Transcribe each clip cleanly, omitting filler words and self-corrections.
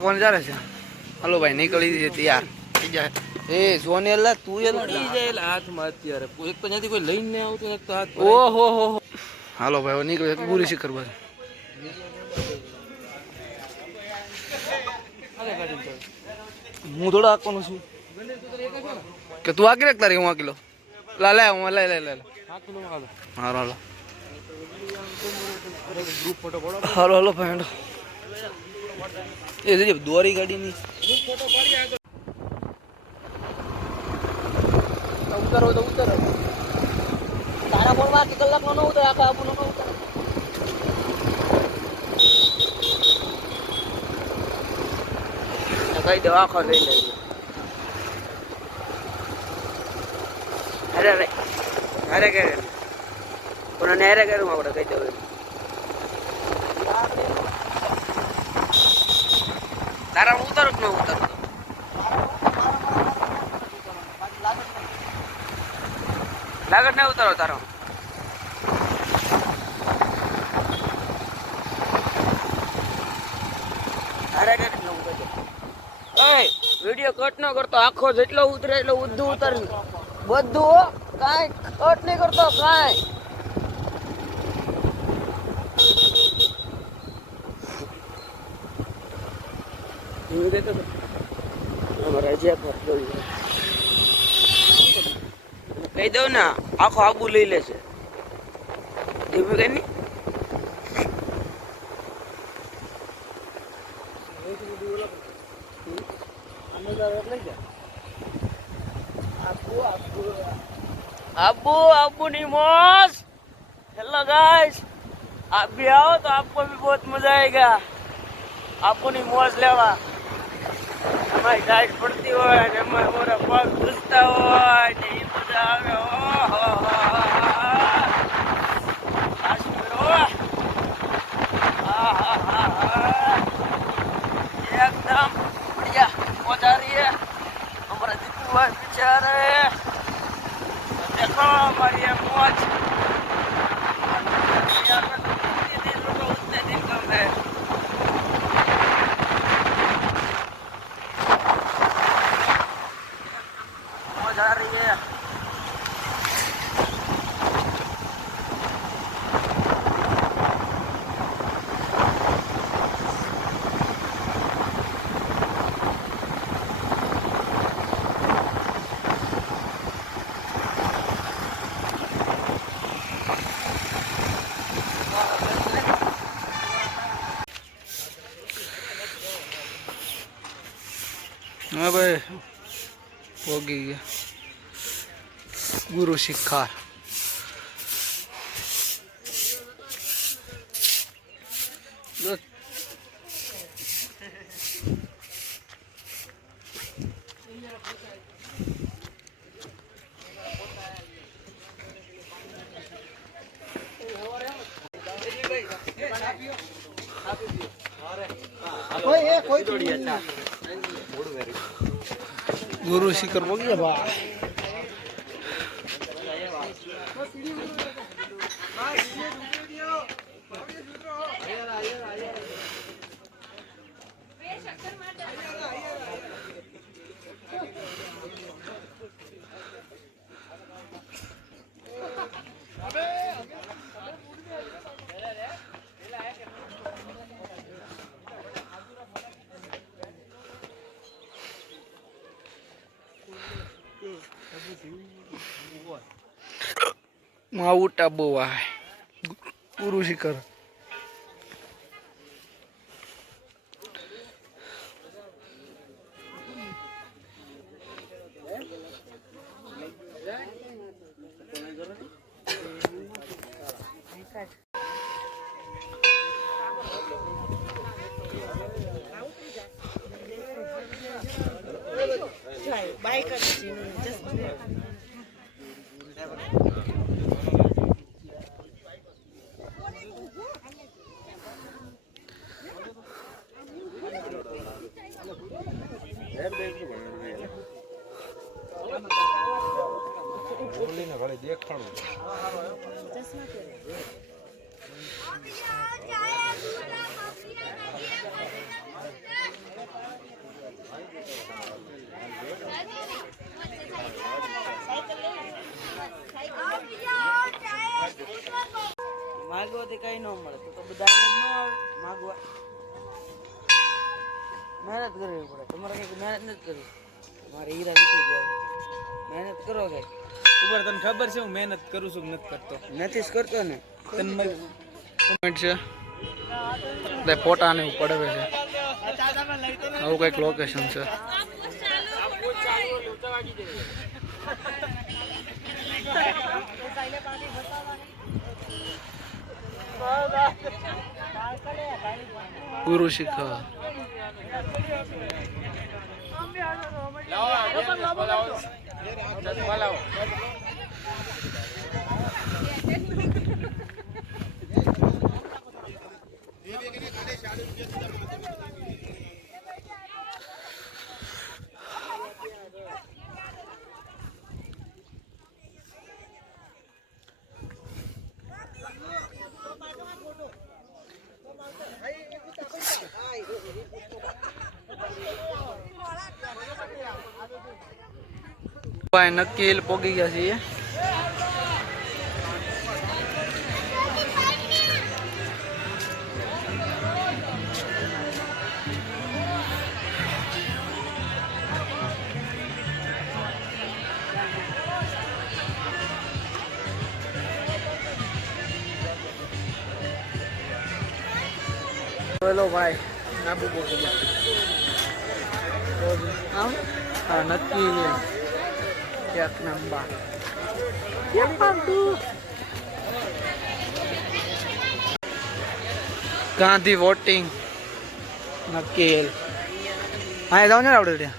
કોણ ચાલે છે? હાલો ભાઈ નીકળી છે તૈયાર થઈ જાય. એ સોને એલા તું એલા પડી જાય હાથમાં અત્યારે એક તો ત્યાંથી કોઈ લઈને આવતું એક તો હાથ ઓહો હો હો. હાલો ભાઈ નીકળે પૂરી શિખર પર. હું થોડો આકવાનો છું કે તું આકી રાખતા રે હું આકીલો લા લે હું લે લે લે હાલો હાલો ગ્રુપ ફોટો પડો હાલો હાલો ફ્રેન્ડ એ જે દોરી ગાડીની ગ્રુપ ફોટો પાડી આગળ ઉતારો તો ઉતારો તારા ફોન માં કલાકનો ન ઉતાર આખા આપનો ન ઉતાર કઈ દવા આખો લઈ લે અરે અરે કે કોને નેરે કરું આપણે કઈ દઉં તારા ઉતારો કે ન ઉતારો લાગત નહીં ઉતારો તારો વિડીયો કટ ન કરતો આખો જેટલો ઉતરે એટલો ઉધું ઉતર બધું કાંઈ કટ નહીં કરતો કાંઈ કહી દઉં ને આખો આબુ લઈ લેશે ધીમે કઈ નઈ आबू आबू नहीं मौज हेलो गाइस आप भी आओ तो आपको भी बहुत मजा आएगा आपको नहीं मौज लेवा हमारी गाइड पड़ती हो हमारा पग घुसता हो नहीं मजा आवे एकदम बढ़िया मजा आ रही है हमारा जीतू भाई पीछे आ रहे हैं देखो हमारी ये मौज जितने दिन रुको उतने दिन कम है मौज आ रही है हाँ भाई हो गई है गुरु शिखार गुरु शिखर हो गया भाई माउंट आबू है गुरु शिखर बाइक કઈ ન મળે તો બધા ન આવે માગવા. મહેનત કરવી પડે. તમારે કઈ મહેનત નથી કરવી. મારે હીરા વીતી ગયા. મહેનત કરો કઈ. ઉપર તને ખબર છે હું મહેનત કરું છું કે નથી કરતો? નથી જ કરતો ને. કમેન્ટ છે તે ફોટા ને પડવે છે. આવું કઈક લોકેશન છે. ગુરુ શિખા ભાઈ નકીલ પોગી ગયા છીએ. બોલો ભાઈ નાબુ પોગી ગયા. હા નકીલ એક નંબર. ગાંધી વોટિંગ નકીલ. હા જાવ ને આવડે ત્યાં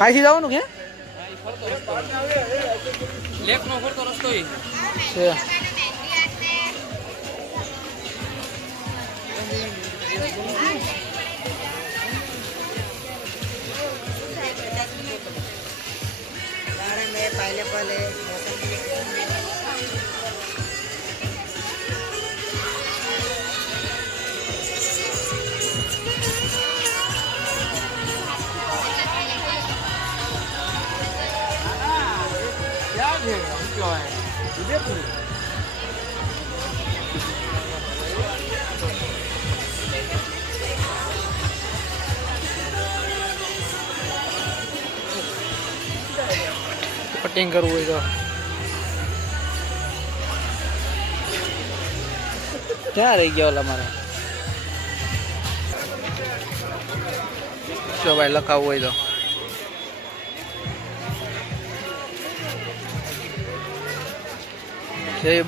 અહીંથી જવાનું કે લેક નો ફરતો રસ્તો છે. કટિંગ કરવું હોય તો ક્યાં રહી ગયા ઓલા મારે? જો ભાઈ લખાવવું હોય તો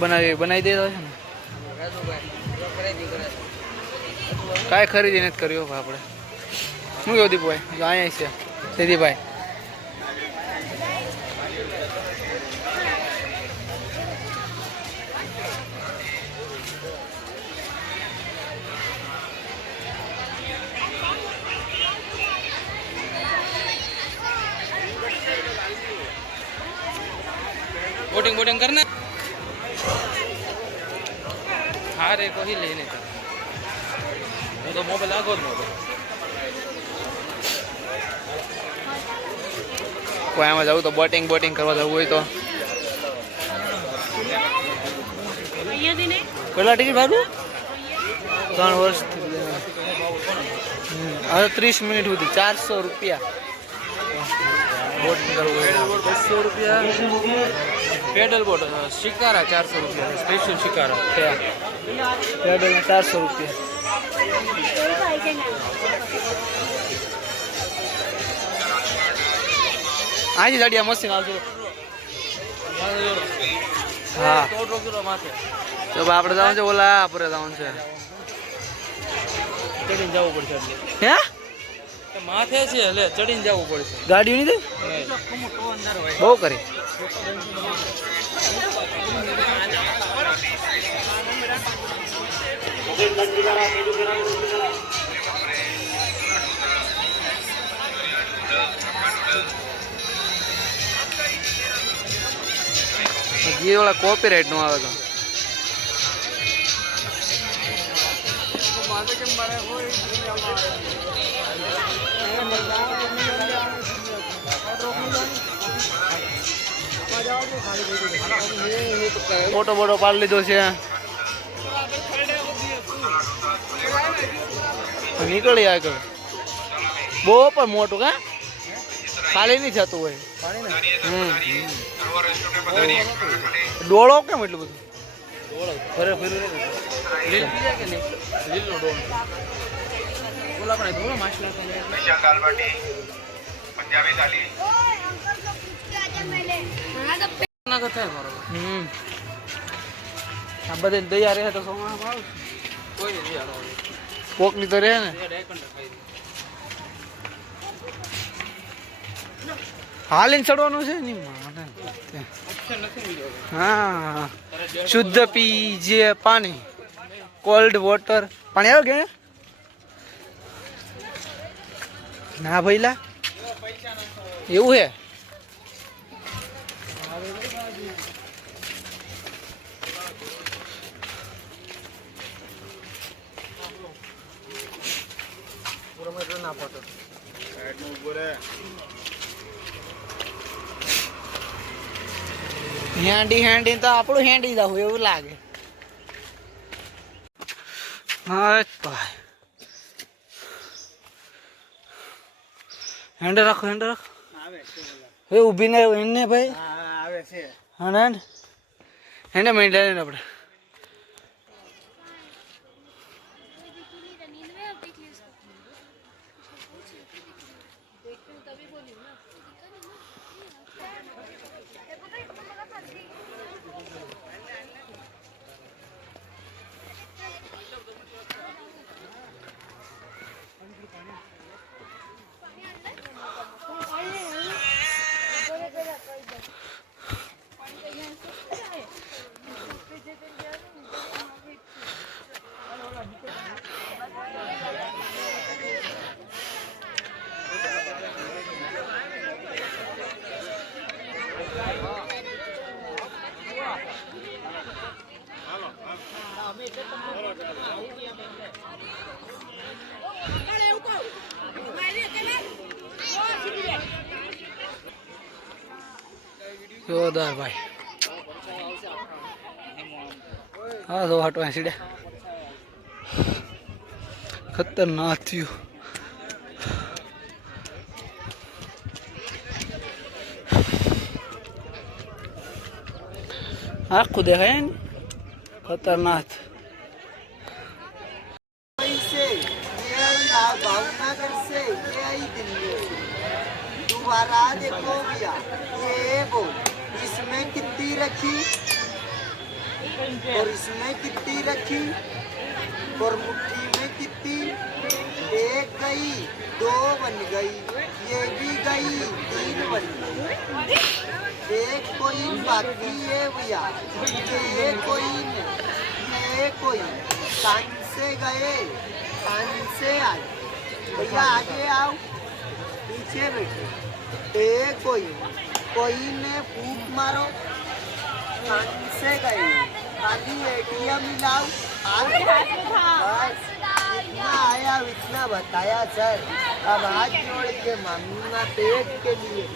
બનાવી દેતા છે ને. કાંઈ ખરીદી નથી કર્યો આપણે. શું કહ્યું દીપભાઈ? જો અહીંયા છે સીધીભાઈ. बोटिंग बोटिंग करना हारे को ही लेने का वो तो मोबाइल आगो न કોઈ આમાં જવું તો બોટિંગ કરવા જવું હોય તો કેટલા ટિકિટ ભાડું? 3 વર્ષ હવે 30 મિનિટ સુધી 400 રૂપિયા. બોટિંગ કરવું હોય 200 રૂપિયા. पेडल बोट शिकारा 400 रुपया स्पेशल शिकारा પેડલ 400 રૂપિયા. આજે દાડિયા મશીન આવજો. હા તો આપણે જવાનું છે ઓલા આપણે જવાનું છે. ચડીને જવું પડશે હે માથે છે એટલે ચડીને જવું પડશે. ગાડીઓ નહીં બહુ કરી. ગીર વાળા કોપીરાઈટ નું આવે તો ફોટો બોટો પાડી લીધો છે. નીકળી આગળ બહુ પણ મોટું કા ખાલી નહીં થતું હોય ડોળો કેમ એટલું બધું ફરે ફેરું લીલ પી જાય કે નહીં લીલનો ડોળ બોલા પણ થોડો માછલા ના કરતા બરોબર આ બધે દયા રહે તો સોમાં આવું કોઈ નહીં હાલો કોકની તો રહે ને હાલીને ચડવાનું છે ને હા શુદ્ધ પીજે પાણી કોલ્ડ વોટર પાણી આવે કે ના ભઈલા એવું હે ના પતો હેન્ડી તો આપણું હેન્ડી જવું એવું લાગે હા ભાઈ હેન્ડ રાખો હવે ઊભી ને એને ભાઈ હા હેન્ડ મેં આપણે જોરદાર ભાઈ હા તો હટવા સીડે ખતરનાક થયું આખું દેખાય ને ખતરનાક भावनगर से ये आई दिल्ली दोबारा देखो भैया ये वो इसमें कितनी रखी और इसमें कितनी रखी और मुट्ठी में कितनी एक गई दो बन गई ये भी गई तीन बन गई एक कोइन बाकी है भैया ये कोइन कान से गए कान से आए भैया आगे आओ पीछे बैठे कोई ने फूक मारो कान से गए खाली एटीएम मिलाओ बस इतना आया इतना बताया सर अब हाथ जोड़ के मांगना पेट के लिए